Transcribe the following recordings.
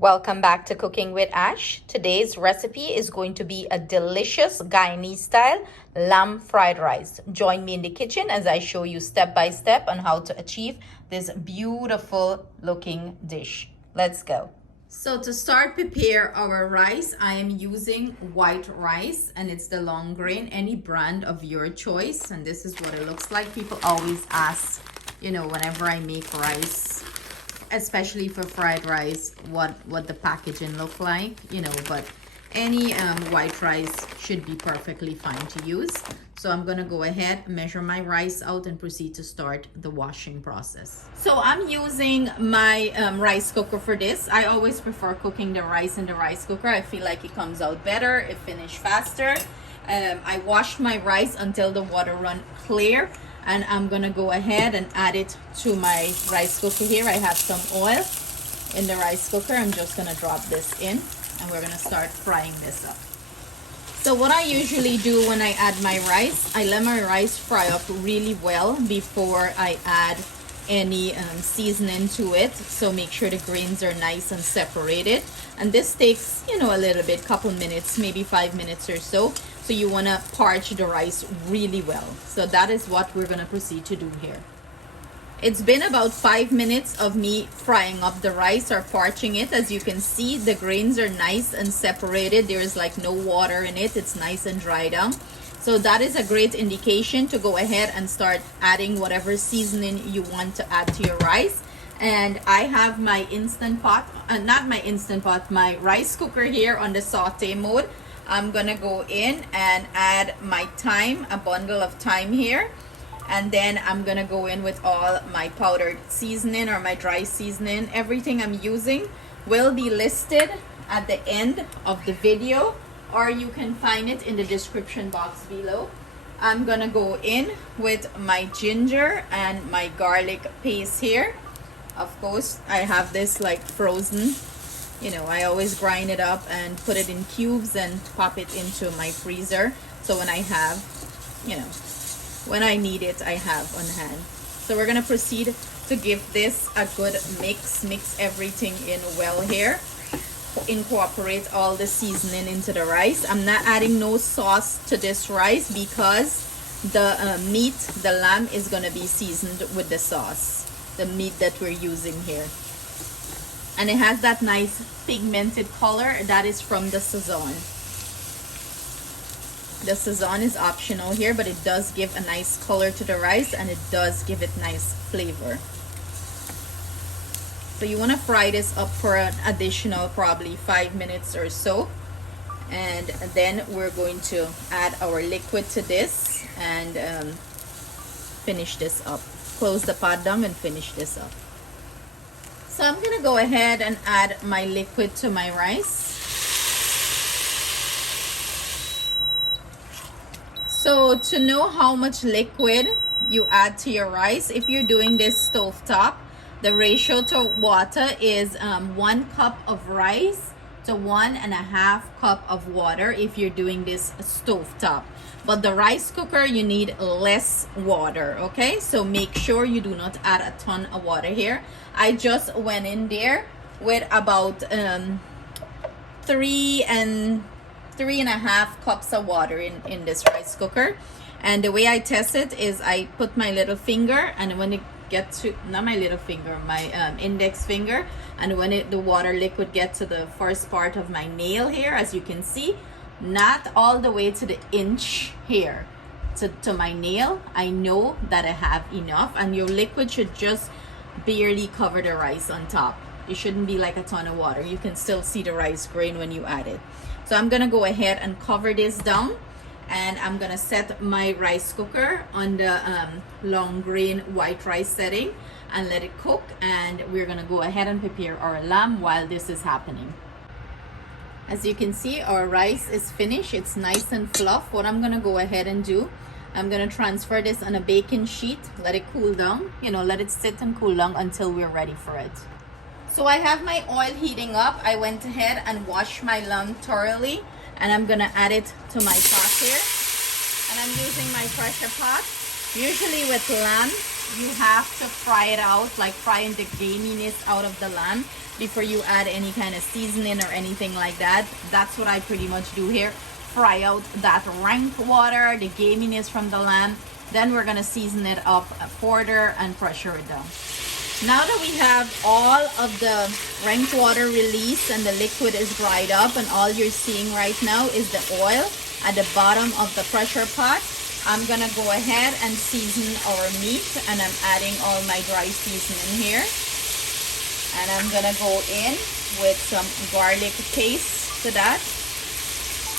Welcome back to Cooking with Ash. Today's recipe is going to be a delicious Guyanese style lamb fried rice. Join me in the kitchen as I show you step by step on how to achieve this beautiful looking dish. Let's go. So to start prepare our rice, I am using white rice and it's the long grain, any brand of your choice. And this is what it looks like. People always ask, whenever I make rice, especially for fried rice, what the packaging look like, but any white rice should be perfectly fine to use. So I'm gonna go ahead, measure my rice out and proceed to start the washing process. So I'm using my rice cooker for this. I always prefer cooking the rice in the rice cooker. I feel like it comes out better, it finishes faster. I washed my rice until the water run clear, and I'm gonna go ahead and add it to my rice cooker here. I have some oil in the rice cooker. I'm just gonna drop this in and we're gonna start frying this up. So what I usually do when I add my rice, I let my rice fry up really well before I add any seasoning to it. So make sure the grains are nice and separated. And this takes, a little bit, couple minutes, maybe 5 minutes or so. So you want to parch the rice really well. So that is what we're going to proceed to do here. It's been about 5 minutes of me frying up the rice or parching it. As you can see, the grains are nice and separated. There is like no water in it. It's nice and dried down. So that is a great indication to go ahead and start adding whatever seasoning you want to add to your rice. And I have my instant pot, my rice cooker here on the saute mode. I'm gonna go in and add my thyme, a bundle of thyme here. And then I'm gonna go in with all my powdered seasoning or my dry seasoning. Everything I'm using will be listed at the end of the video, or you can find it in the description box below. I'm gonna go in with my ginger and my garlic paste here. Of course, I have this like frozen. I always grind it up and put it in cubes and pop it into my freezer. So when I have, when I need it, I have on hand. So we're gonna proceed to give this a good mix everything in well here. Incorporate all the seasoning into the rice. I'm not adding no sauce to this rice because the meat, the lamb, is gonna be seasoned with the sauce, the meat that we're using here. And it has that nice pigmented color that is from the sazon. The sazon is optional here, but it does give a nice color to the rice and it does give it nice flavor. So you want to fry this up for an additional probably 5 minutes or so. And then we're going to add our liquid to this and finish this up. Close the pot down and finish this up. So I'm gonna go ahead and add my liquid to my rice. So to know how much liquid you add to your rice, if you're doing this stovetop, the ratio to water is 1 cup of rice to 1.5 cup of water if you're doing this stovetop. But the rice cooker, you need less water, okay? So make sure you do not add a ton of water here. I just went in there with about 3.5 cups of water in this rice cooker. And the way I test it is I put my little finger, and when it gets to, not my little finger, my index finger, and when the water liquid gets to the first part of my nail here, as you can see, not all the way to the inch here to my nail, I know that I have enough. And your liquid should just barely cover the rice on top. It shouldn't be like a ton of water. You can still see the rice grain when you add it. So I'm gonna go ahead and cover this down, and I'm gonna set my rice cooker on the long grain white rice setting and let it cook. And we're gonna go ahead and prepare our lamb while this is happening. As you can see, our rice is finished. It's nice and fluff. What I'm gonna go ahead and do, I'm gonna transfer this on a baking sheet, let it cool down, let it sit and cool down until we're ready for it. So I have my oil heating up. I went ahead and washed my lamb thoroughly, and I'm gonna add it to my pot here. And I'm using my pressure pot. Usually with lamb, You have to fry it out, like frying the gaminess out of the lamb before you add any kind of seasoning or anything like that. That's what I pretty much do here. Fry out that rank water, the gaminess from the lamb. Then we're gonna season it up further and pressure it down. Now that we have all of the rank water released and the liquid is dried up, and all you're seeing right now is the oil at the bottom of the pressure pot, I'm gonna go ahead and season our meat, and I'm adding all my dry seasoning here. And I'm gonna go in with some garlic paste to that,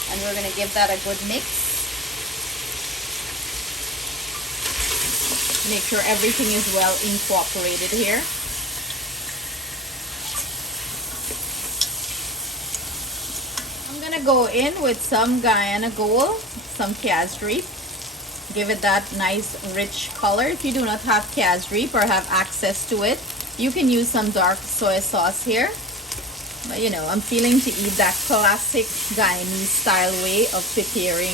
and we're gonna give that a good mix. Make sure everything is well incorporated here. I'm gonna go in with some Guyana Gold, some Cassareep. Give it that nice rich color. If you do not have Cassareep or have access to it, you can use some dark soy sauce here. But you know, I'm feeling to eat that classic Guyanese style way of preparing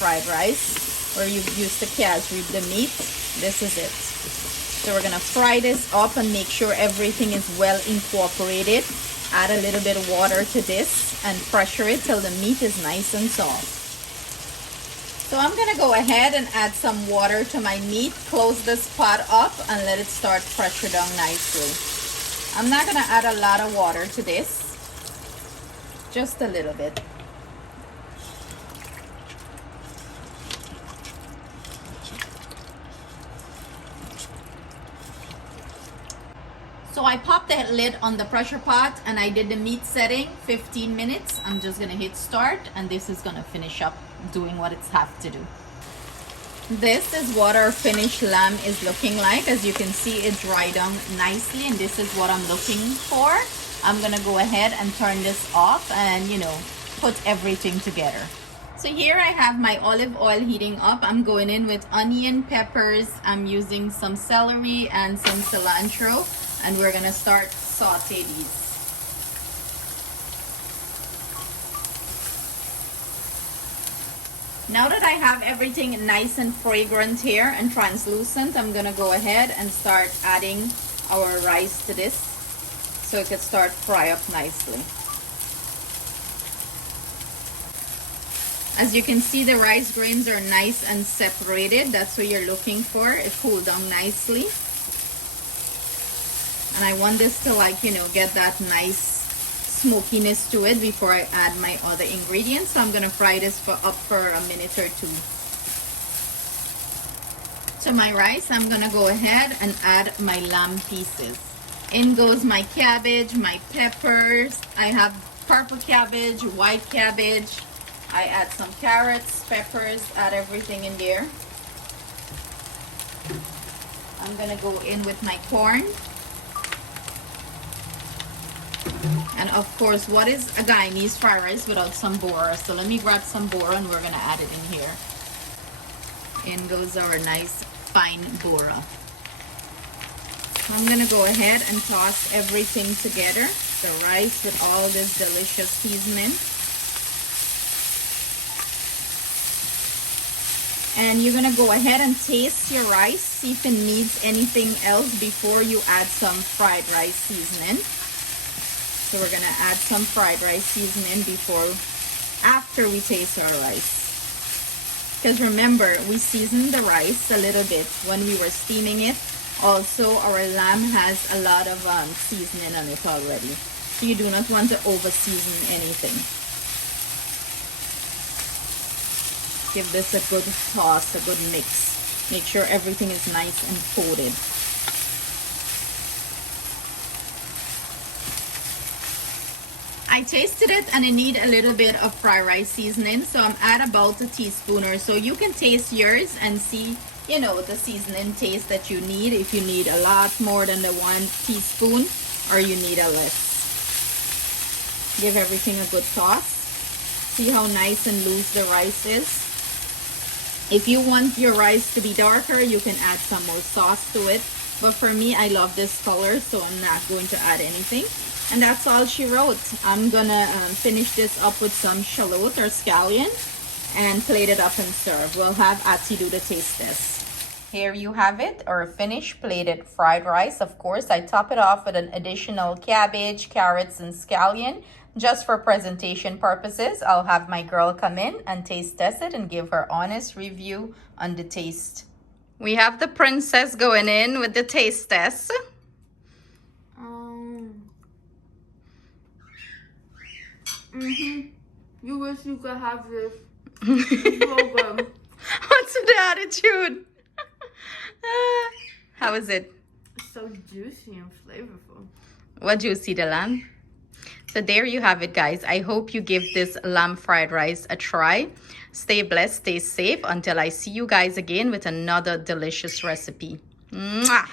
fried rice, where you use the Cassareep, the meat. This is it. So we're gonna fry this up and make sure everything is well incorporated. Add a little bit of water to this and pressure it till the meat is nice and soft. So I'm gonna go ahead and add some water to my meat, close this pot up and let it start pressure down nicely. I'm not gonna add a lot of water to this, just a little bit. So I popped the lid on the pressure pot and I did the meat setting, 15 minutes. I'm just gonna hit start and this is gonna finish up doing what it's have to do. This is what our finished lamb is looking like. As you can see, it dried down nicely, and this is what I'm looking for. I'm gonna go ahead and turn this off and, you know, put everything together. So here I have my olive oil heating up. I'm going in with onion, peppers. I'm using some celery and some cilantro, and we're gonna start saute these. Now that I have everything nice and fragrant here and translucent, I'm gonna go ahead and start adding our rice to this so it could start fry up nicely. As you can see, the rice grains are nice and separated. That's what you're looking for. It cooled down nicely. And I want this to, like, you know, get that nice smokiness to it before I add my other ingredients. So I'm gonna fry this up for a minute or two. To my rice, I'm gonna go ahead and add my lamb pieces. In goes my cabbage, my peppers. I have purple cabbage, white cabbage. I add some carrots, peppers, add everything in there. I'm gonna go in with my corn. And of course, what is a Guyanese fried rice without some Bora? So let me grab some Bora and we're gonna add it in here. In goes our nice fine Bora. I'm gonna go ahead and toss everything together. The rice with all this delicious seasoning. And you're gonna go ahead and taste your rice, see if it needs anything else before you add some fried rice seasoning. So we're gonna add some fried rice seasoning after we taste our rice. Because remember, we seasoned the rice a little bit when we were steaming it. Also, our lamb has a lot of seasoning on it already. So you do not want to over season anything. Give this a good toss, a good mix. Make sure everything is nice and coated. I tasted it and it need a little bit of fried rice seasoning, so I'm at about a teaspoon or so. You can taste yours and see, you know, the seasoning taste that you need. If you need a lot more than the 1 teaspoon or you need a less. Give everything a good toss. See how nice and loose the rice is. If you want your rice to be darker, you can add some more sauce to it. But for me, I love this color, so I'm not going to add anything. And that's all she wrote. I'm gonna finish this up with some shallot or scallion and plate it up and serve. We'll have Ati do the taste test. Here you have it, our finished plated fried rice. Of course, I top it off with an additional cabbage, carrots, and scallion. Just for presentation purposes, I'll have my girl come in and taste test it and give her honest review on the taste. We have the princess going in with the taste test. You wish you could have this. It's so good. What's the attitude? How is it? It's so juicy and flavorful. What juicy, the lamb? So there you have it, guys. I hope you give this lamb fried rice a try. Stay blessed, stay safe until I see you guys again with another delicious recipe. Mwah!